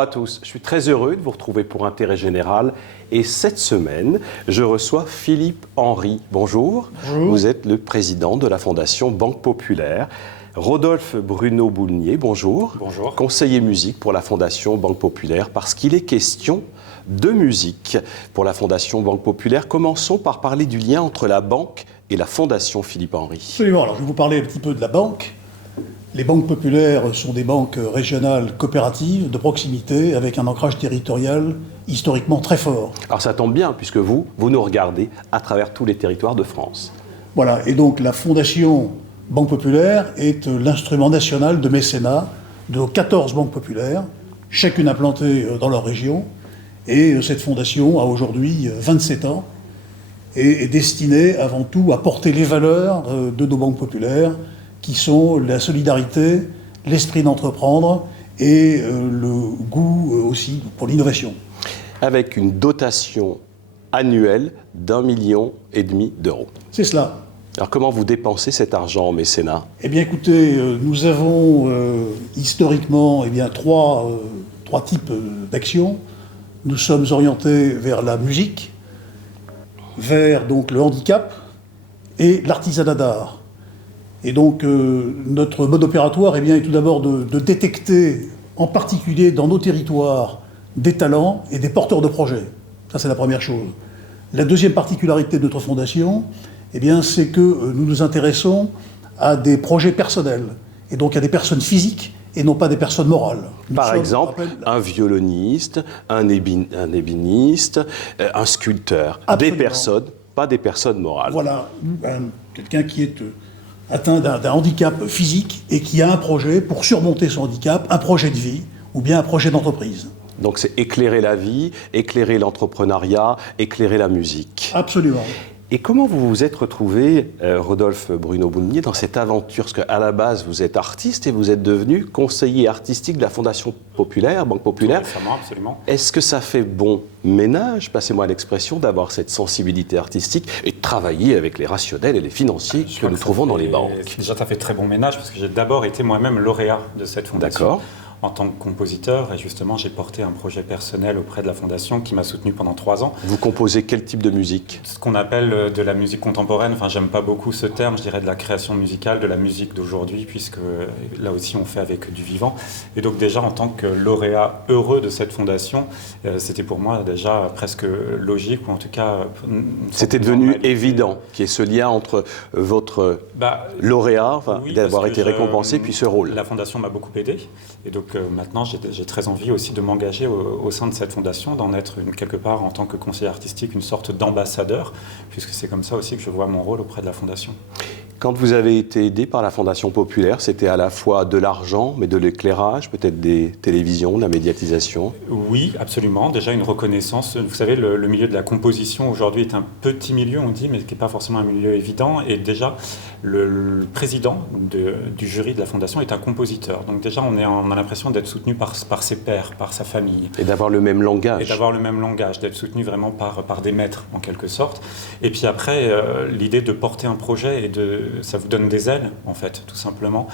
Bonjour à tous, je suis très heureux de vous retrouver pour Intérêt Général et cette semaine, je reçois Philippe Henry. Bonjour. Bonjour. Vous êtes le président de la Fondation Banque Populaire. Rodolphe Bruno-Boulnier, bonjour. Bonjour. Conseiller musique pour la Fondation Banque Populaire, parce qu'il est question de musique pour la Fondation Banque Populaire. Commençons par parler du lien entre la banque et la Fondation Philippe Henry. Absolument. Alors, je vais vous parler un petit peu de la banque. Les banques populaires sont des banques régionales coopératives de proximité avec un ancrage territorial historiquement très fort. Alors ça tombe bien, puisque vous nous regardez à travers tous les territoires de France. Voilà. Et donc, la Fondation Banque Populaire est l'instrument national de mécénat de 14 banques populaires, chacune implantée dans leur région. Et cette fondation a aujourd'hui 27 ans et est destinée avant tout à porter les valeurs de nos banques populaires, qui sont la solidarité, l'esprit d'entreprendre et le goût aussi pour l'innovation. Avec une dotation annuelle d'1,5 million d'euros. C'est cela. Alors comment vous dépensez cet argent en mécénat ? Eh bien écoutez, nous avons historiquement trois types d'actions. Nous sommes orientés vers la musique, vers donc le handicap et l'artisanat d'art. Et donc, notre mode opératoire est tout d'abord de détecter, en particulier dans nos territoires, des talents et des porteurs de projets. Ça, c'est la première chose. La deuxième particularité de notre fondation, c'est que nous nous intéressons à des projets personnels, et donc à des personnes physiques, et non pas des personnes morales. Par exemple, un violoniste, un ébéniste, un sculpteur. Absolument. Des personnes, pas des personnes morales. Voilà, quelqu'un qui est atteint d'un handicap physique et qui a un projet pour surmonter son handicap, un projet de vie ou bien un projet d'entreprise. Donc c'est éclairer la vie, éclairer l'entrepreneuriat, éclairer la musique. Absolument. Et comment vous vous êtes retrouvé, Rodolphe Bruno-Boulnier, dans cette aventure ? Parce qu'à la base, vous êtes artiste et vous êtes devenu conseiller artistique de la Fondation Populaire, Banque Populaire. Récemment, absolument. Est-ce que ça fait bon ménage, passez-moi l'expression, d'avoir cette sensibilité artistique et de travailler avec les rationnels et les financiers que nous trouvons dans les banques ? Déjà, ça fait très bon ménage parce que j'ai d'abord été moi-même lauréat de cette fondation. D'accord. En tant que compositeur, et justement, j'ai porté un projet personnel auprès de la Fondation qui m'a soutenu pendant 3 ans. Vous composez quel type de musique ? Ce qu'on appelle de la musique contemporaine, enfin, j'aime pas beaucoup ce terme, je dirais de la création musicale, de la musique d'aujourd'hui, puisque là aussi, on fait avec du vivant. Et donc, déjà, en tant que lauréat heureux de cette fondation, c'était pour moi déjà presque logique, ou en tout cas... C'était devenu évident qu'il y ait ce lien entre votre lauréat, oui, d'avoir été récompensé, puis ce rôle. La Fondation m'a beaucoup aidé, et donc maintenant j'ai très envie aussi de m'engager au sein de cette fondation, d'en être quelque part en tant que conseiller artistique une sorte d'ambassadeur, puisque c'est comme ça aussi que je vois mon rôle auprès de la Fondation. Quand vous avez été aidé par la Fondation Populaire, c'était à la fois de l'argent, mais de l'éclairage, peut-être des télévisions, de la médiatisation ? Oui, absolument. Déjà une reconnaissance. Vous savez, le milieu de la composition aujourd'hui est un petit milieu, on dit, mais qui n'est pas forcément un milieu évident. Et déjà, le président du jury de la Fondation est un compositeur. Donc déjà, on a l'impression d'être soutenu par ses pairs, par sa famille. Et d'avoir le même langage. Et d'avoir le même langage, d'être soutenu vraiment par des maîtres, en quelque sorte. Et puis après, l'idée de porter un projet ça vous donne des ailes, en fait, tout simplement,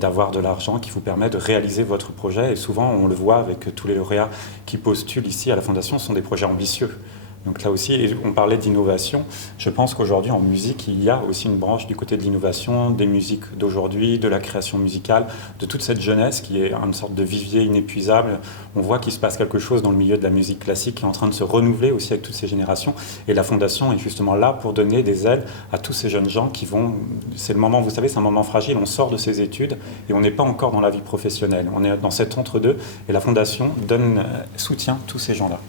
d'avoir de l'argent qui vous permet de réaliser votre projet. Et souvent, on le voit avec tous les lauréats qui postulent ici à la Fondation, ce sont des projets ambitieux. Donc là aussi, on parlait d'innovation. Je pense qu'aujourd'hui, en musique, il y a aussi une branche du côté de l'innovation, des musiques d'aujourd'hui, de la création musicale, de toute cette jeunesse qui est une sorte de vivier inépuisable. On voit qu'il se passe quelque chose dans le milieu de la musique classique qui est en train de se renouveler aussi avec toutes ces générations. Et la Fondation est justement là pour donner des ailes à tous ces jeunes gens qui vont... C'est le moment, vous savez, c'est un moment fragile. On sort de ses études et on n'est pas encore dans la vie professionnelle. On est dans cet entre-deux et la Fondation soutient tous ces gens-là.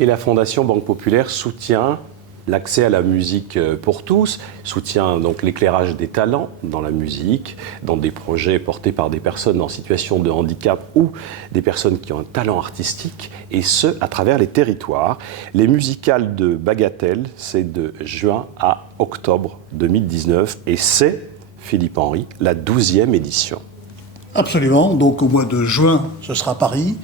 Et la Fondation Banque Populaire soutient l'accès à la musique pour tous, soutient donc l'éclairage des talents dans la musique, dans des projets portés par des personnes en situation de handicap ou des personnes qui ont un talent artistique, et ce, à travers les territoires. Les musicales de Bagatelle, c'est de juin à octobre 2019, et c'est, Philippe Henry, la 12e édition. Absolument. Donc au mois de juin, ce sera Paris.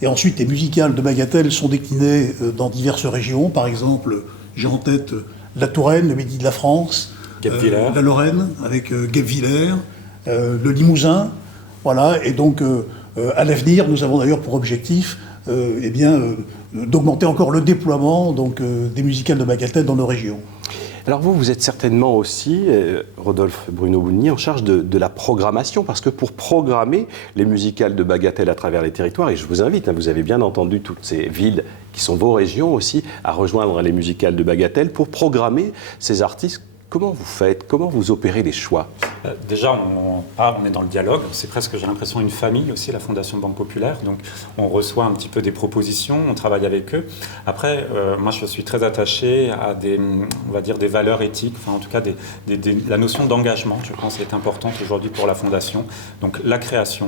Et ensuite, les musicales de Bagatelle sont déclinées dans diverses régions. Par exemple, j'ai en tête la Touraine, le Midi de la France, la Lorraine avec Guebwiller, le Limousin. Voilà. Et donc, à l'avenir, nous avons d'ailleurs pour objectif d'augmenter encore le déploiement donc, des musicales de bagatelle dans nos régions. Alors vous êtes certainement aussi, Rodolphe Bruno-Boulnier, en charge de la programmation, parce que pour programmer les musicales de bagatelle à travers les territoires, et je vous invite, vous avez bien entendu toutes ces villes qui sont vos régions aussi, à rejoindre les musicales de bagatelle, pour programmer ces artistes. Comment vous faites? Comment vous opérez les choix? Déjà, on est dans le dialogue. C'est presque, j'ai l'impression, une famille aussi, la Fondation Banque Populaire. Donc, on reçoit un petit peu des propositions, on travaille avec eux. Après, moi, je suis très attaché à on va dire, des valeurs éthiques, enfin, en tout cas, la notion d'engagement, je pense, est importante aujourd'hui pour la Fondation. Donc, la création.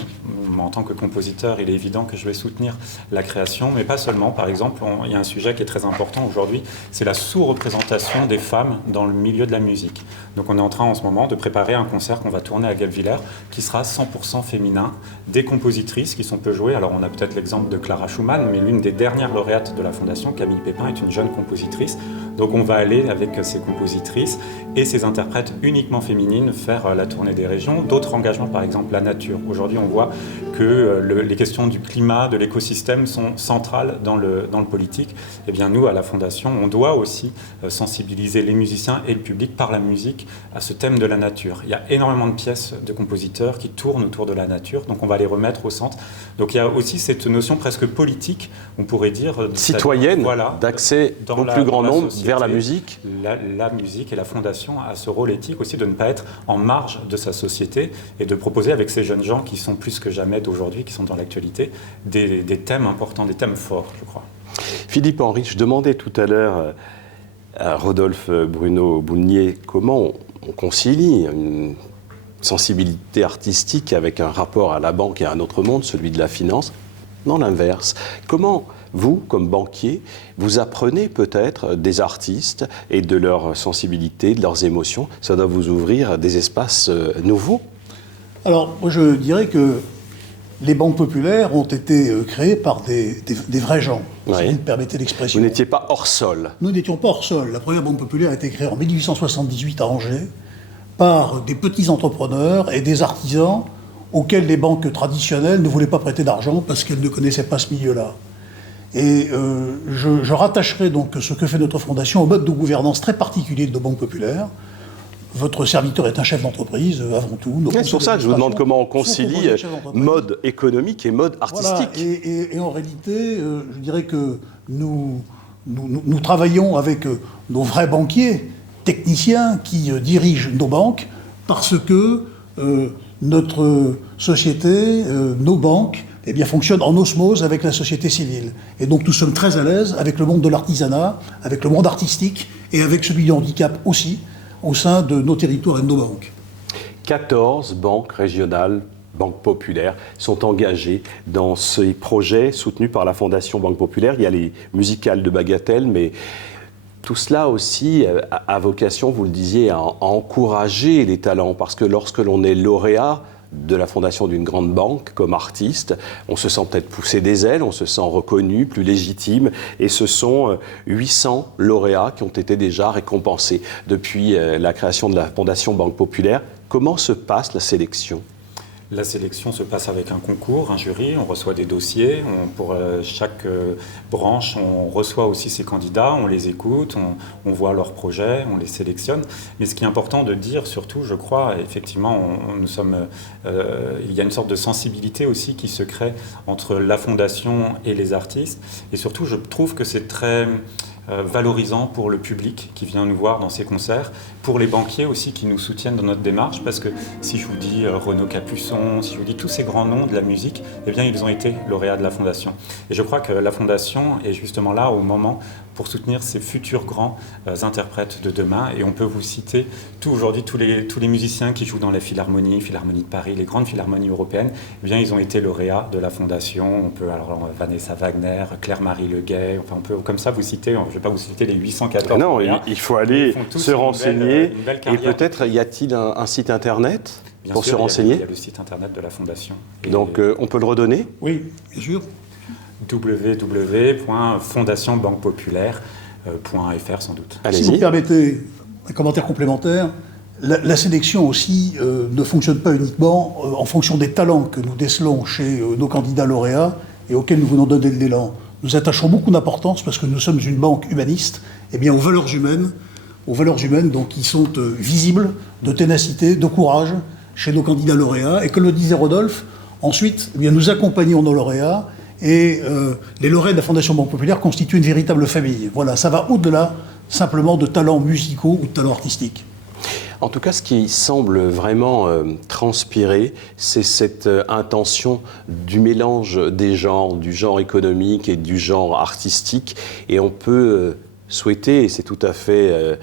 En tant que compositeur, il est évident que je vais soutenir la création, mais pas seulement. Par exemple, il y a un sujet qui est très important aujourd'hui, c'est la sous-représentation des femmes dans le milieu de la musique. Donc, on est en train, en ce moment, de préparer un concert qu'on va tourner à Guebwiller, qui sera 100% féminin, des compositrices qui sont peu jouées. Alors on a peut-être l'exemple de Clara Schumann, mais l'une des dernières lauréates de la Fondation, Camille Pépin, est une jeune compositrice. Donc on va aller avec ces compositrices et ces interprètes uniquement féminines faire la tournée des régions. D'autres engagements, par exemple la nature. Aujourd'hui on voit que les questions du climat, de l'écosystème sont centrales dans le politique. Eh bien nous, à la Fondation, on doit aussi sensibiliser les musiciens et le public par la musique à ce thème de la nature. Il y a énormément de pièces de compositeurs qui tournent autour de la nature, donc on va les remettre au centre. Donc il y a aussi cette notion presque politique, on pourrait dire... citoyenne, voilà, d'accès au plus grand nombre vers la musique. La musique et la Fondation a ce rôle éthique aussi de ne pas être en marge de sa société et de proposer avec ces jeunes gens qui sont plus que jamais d'aujourd'hui, qui sont dans l'actualité, des thèmes importants, des thèmes forts, je crois. Philippe Henry, je demandais tout à l'heure à Rodolphe Bruno-Boulnier comment on concilie une sensibilité artistique avec un rapport à la banque et à un autre monde, celui de la finance. Non, l'inverse. Comment vous, comme banquier, vous apprenez peut-être des artistes et de leur sensibilité, de leurs émotions? Ça doit vous ouvrir des espaces nouveaux. Alors, moi je dirais que les banques populaires ont été créées par des vrais gens, si vous me permettez l'expression. Vous n'étiez pas hors sol. Nous n'étions pas hors sol. La première banque populaire a été créée en 1878 à Angers par des petits entrepreneurs et des artisans auxquels les banques traditionnelles ne voulaient pas prêter d'argent parce qu'elles ne connaissaient pas ce milieu-là. Et je rattacherai donc ce que fait notre fondation au mode de gouvernance très particulier de nos banques populaires. Votre serviteur est un chef d'entreprise avant tout. C'est pour ça que je vous demande comment on concilie mode économique et mode artistique. Voilà. Et en réalité, je dirais que nous travaillons avec nos vrais banquiers, techniciens qui dirigent nos banques, parce que notre société, nos banques, eh bien, fonctionnent en osmose avec la société civile. Et donc nous sommes très à l'aise avec le monde de l'artisanat, avec le monde artistique et avec celui du handicap aussi, au sein de nos territoires et de nos banques. 14 banques régionales, banques populaires, sont engagées dans ces projets soutenus par la Fondation Banque Populaire. Il y a les musicales de bagatelle, mais tout cela aussi a vocation, vous le disiez, à encourager les talents, parce que lorsque l'on est lauréat de la fondation d'une grande banque comme artiste, on se sent peut-être pousser des ailes, on se sent reconnu, plus légitime, et ce sont 800 lauréats qui ont été déjà récompensés depuis la création de la Fondation Banque Populaire. Comment se passe la sélection ? La sélection se passe avec un concours, un jury, on reçoit des dossiers, pour chaque branche, on reçoit aussi ses candidats, on les écoute, on voit leurs projets, on les sélectionne. Mais ce qui est important de dire surtout, je crois, effectivement, il y a une sorte de sensibilité aussi qui se crée entre la fondation et les artistes. Et surtout, je trouve que c'est très valorisant pour le public qui vient nous voir dans ces concerts, pour les banquiers aussi qui nous soutiennent dans notre démarche, parce que si je vous dis Renaud Capuçon, si je vous dis tous ces grands noms de la musique, eh bien ils ont été lauréats de la Fondation. Et je crois que la Fondation est justement là au moment pour soutenir ces futurs grands interprètes de demain. Et on peut vous citer aujourd'hui tous les musiciens qui jouent dans les philharmonies de Paris, les grandes philharmonies européennes, eh bien ils ont été lauréats de la Fondation. On peut alors Vanessa Wagner, Claire-Marie Leguet, enfin on peut comme ça vous citer. Je ne vais pas vous citer les 814. Non, il faut aller se renseigner. Et peut-être, y a-t-il un site internet pour se renseigner ? Il y a le site internet de la Fondation. Donc, on peut le redonner ? Oui, bien sûr. www.fondationbanquepopulaire.fr sans doute. Si vous me permettez un commentaire complémentaire, la sélection aussi ne fonctionne pas uniquement en fonction des talents que nous décelons chez nos candidats lauréats, et auxquelles nous venons donner de l'élan, nous attachons beaucoup d'importance parce que nous sommes une banque humaniste, eh bien aux valeurs humaines donc, qui sont visibles, de ténacité, de courage chez nos candidats lauréats. Et comme le disait Rodolphe, ensuite, eh bien, nous accompagnons nos lauréats et les lauréats de la Fondation Banque Populaire constituent une véritable famille. Voilà, ça va au-delà simplement de talents musicaux ou de talents artistiques. En tout cas, ce qui semble vraiment transpirer, c'est cette intention du mélange des genres, du genre économique et du genre artistique. Et on peut souhaiter, et c'est tout à fait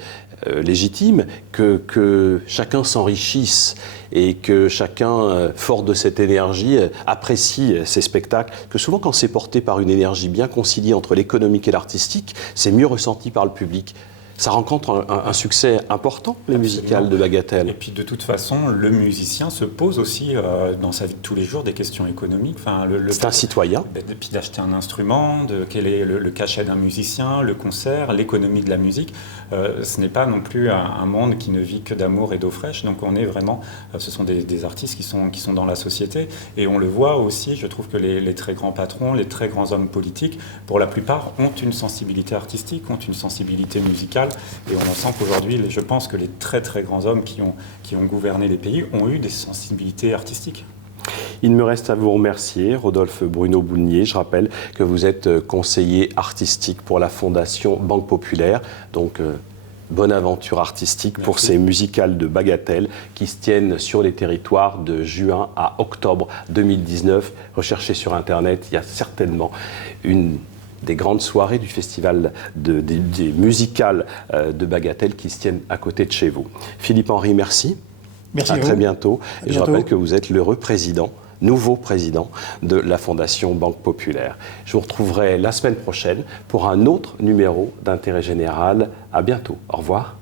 légitime, que chacun s'enrichisse et que chacun, fort de cette énergie, apprécie ces spectacles, que souvent quand c'est porté par une énergie bien conciliée entre l'économique et l'artistique, c'est mieux ressenti par le public. Ça rencontre un succès important, les musicales de Bagatelle. Et puis de toute façon, le musicien se pose aussi dans sa vie de tous les jours des questions économiques. Enfin, c'est un citoyen. Et puis d'acheter un instrument, quel est le cachet d'un musicien, le concert, l'économie de la musique. Ce n'est pas non plus un monde qui ne vit que d'amour et d'eau fraîche. Donc on est vraiment, ce sont des artistes qui sont dans la société. Et on le voit aussi, je trouve que les très grands patrons, les très grands hommes politiques, pour la plupart, ont une sensibilité artistique, ont une sensibilité musicale. Et on en sent qu'aujourd'hui, je pense que les très très grands hommes qui ont gouverné les pays ont eu des sensibilités artistiques. Il me reste à vous remercier, Rodolphe Bruno-Boulnier. Je rappelle que vous êtes conseiller artistique pour la Fondation Banque Populaire. Donc, bonne aventure artistique pour ces musicales de Bagatelle qui se tiennent sur les territoires de juin à octobre 2019. Recherchez sur Internet, il y a certainement une des grandes soirées du festival des musicales de Bagatelle qui se tiennent à côté de chez vous. Philippe Henry, merci. Merci à très bientôt. Et je bientôt. rappelle que vous êtes l'heureux nouveau président de la Fondation Banque Populaire. Je vous retrouverai la semaine prochaine pour un autre numéro d'Intérêt Général. À bientôt. Au revoir.